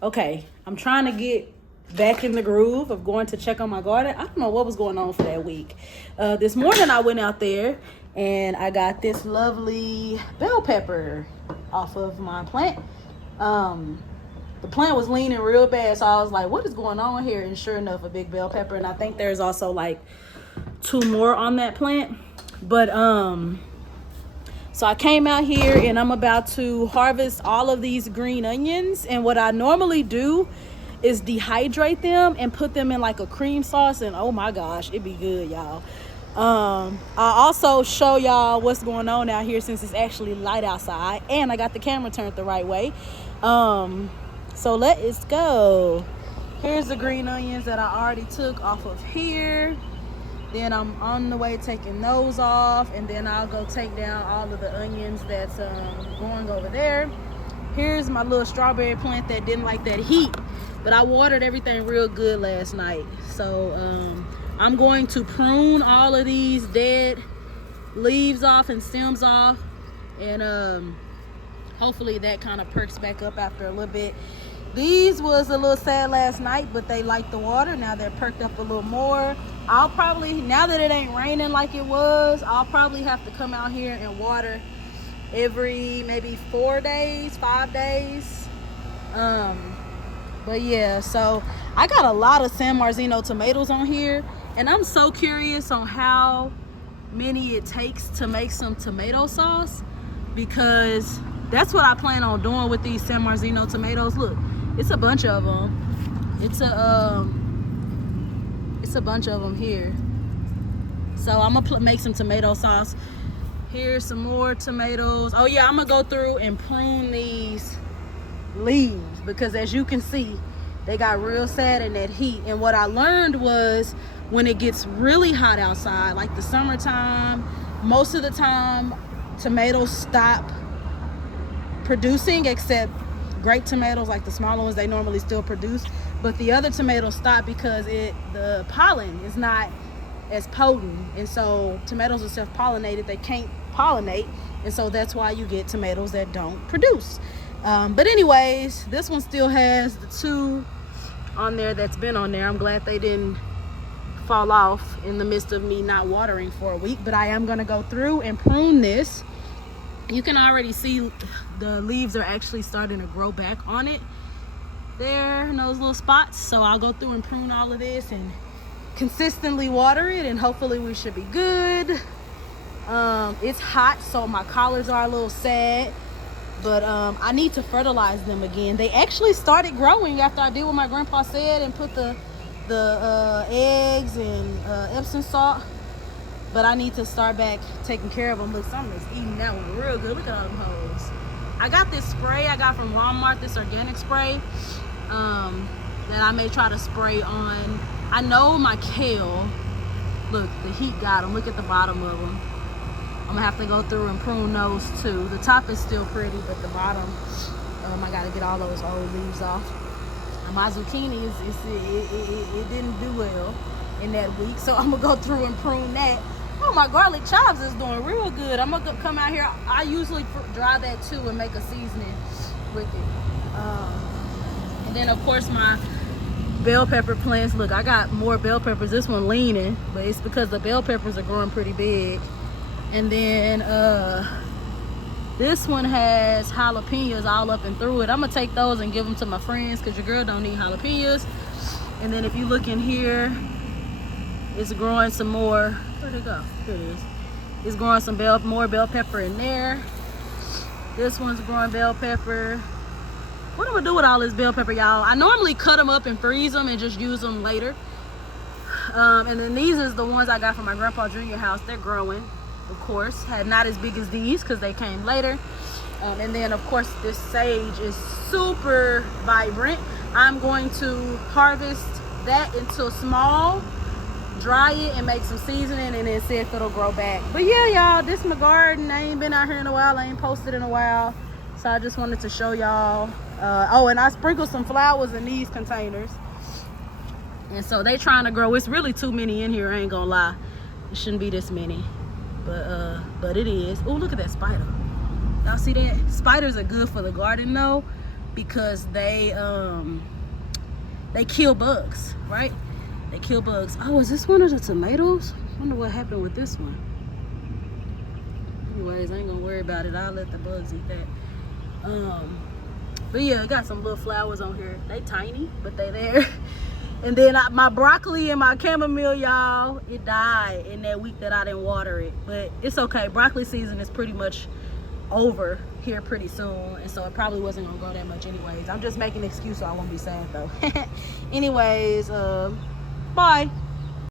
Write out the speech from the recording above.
Okay, I'm trying to get back in the groove of going to check on my garden. I don't know what was going on for that week. This morning I went out there and I got this lovely bell pepper off of my plant. The plant was leaning real bad, so I was like, what is going on here? And sure enough, a big bell pepper. And I think there's also like 2 more on that plant. But so I came out here and I'm about to harvest all of these green onions. And what I normally do is dehydrate them and put them in like a cream sauce. And oh my gosh, it'd be good, y'all. I also show y'all what's going on out here since it's actually light outside. And I got the camera turned the right way. So let's go. Here's the green onions that I already took off of here. Then I'm on the way taking those off, and then I'll go take down all of the onions that's going over there. Here's my little strawberry plant that didn't like that heat, but I watered everything real good last night. So I'm going to prune all of these dead leaves off and stems off, and hopefully that kind of perks back up after a little bit. These was a little sad last night, but they liked the water. Now they're perked up a little more. I'll probably, now that it ain't raining like it was, I'll probably have to come out here and water every maybe 4 days, 5 days. But yeah, so I got a lot of San Marzino tomatoes on here, and I'm so curious on how many it takes to make some tomato sauce, because that's what I plan on doing with these San Marzino tomatoes. Look, it's a bunch of them. It's a bunch of them here. So I'm gonna make some tomato sauce. Here's some more tomatoes. Oh yeah, I'm gonna go through and prune these leaves, because as you can see, they got real sad in that heat. And what I learned was, when it gets really hot outside, like the summertime, most of the time tomatoes stop producing, except grape tomatoes, like the smaller ones, they normally still produce, but the other tomatoes stop because the pollen is not as potent, and so tomatoes are self-pollinated, they can't pollinate, and so that's why you get tomatoes that don't produce. But anyways, this one still has the 2 on there that's been on there. I'm glad they didn't fall off in the midst of me not watering for a week, but I am going to go through and prune this. You can already see the leaves are actually starting to grow back on it there in those little spots. So I'll go through and prune all of this and consistently water it, and hopefully we should be good. It's hot, so my collards are a little sad, but I need to fertilize them again. They actually started growing after I did what my grandpa said and put the eggs and Epsom salt. But I need to start back taking care of them. Look, something is eating that one real good. Look at all them hoes. I got this spray I got from Walmart, this organic spray, that I may try to spray on. I know my kale, look, the heat got them. Look at the bottom of them. I'm gonna have to go through and prune those too. The top is still pretty, but the bottom, I gotta get all those old leaves off. And my zucchini, it didn't do well in that week, so I'm gonna go through and prune that. Oh, my garlic chives is doing real good. I'm gonna come out here. I usually dry that too and make a seasoning with it. And then of course my bell pepper plants. Look, I got more bell peppers. This one leaning, but it's because the bell peppers are growing pretty big. And then this one has jalapenos all up and through it. I'm gonna take those and give them to my friends, because your girl don't need jalapenos. And then if you look in here, it's growing some more. Where'd it go? Here it is. It's growing some more bell pepper in there. This one's growing bell pepper. What am I do with all this bell pepper, y'all? I normally cut them up and freeze them and just use them later. And then these is the ones I got from my Grandpa Jr. house. They're growing, of course. Not as big as these because they came later. And then of course this sage is super vibrant. I'm going to harvest that into small, dry it and make some seasoning, and then see if it'll grow back. But yeah, y'all, this is my garden. I ain't been out here in a while. I ain't posted in a while, so I just wanted to show y'all. Oh, and I sprinkled some flowers in these containers, and so they trying to grow. It's really too many in here, I ain't gonna lie. It shouldn't be this many, but it is. Oh, look at that spider. Y'all see that? Spiders are good for the garden though, because they kill bugs, right? They kill bugs. Oh, is this one of the tomatoes? I wonder what happened with this one. Anyways, I ain't gonna worry about it. I'll let the bugs eat that. But yeah, it got some little flowers on here. They tiny, but they there. And then my broccoli and my chamomile, y'all, it died in that week that I didn't water it. But it's okay. Broccoli season is pretty much over here pretty soon. And so it probably wasn't going to grow that much anyways. I'm just making an excuse so I won't be sad, though. Anyways, bye.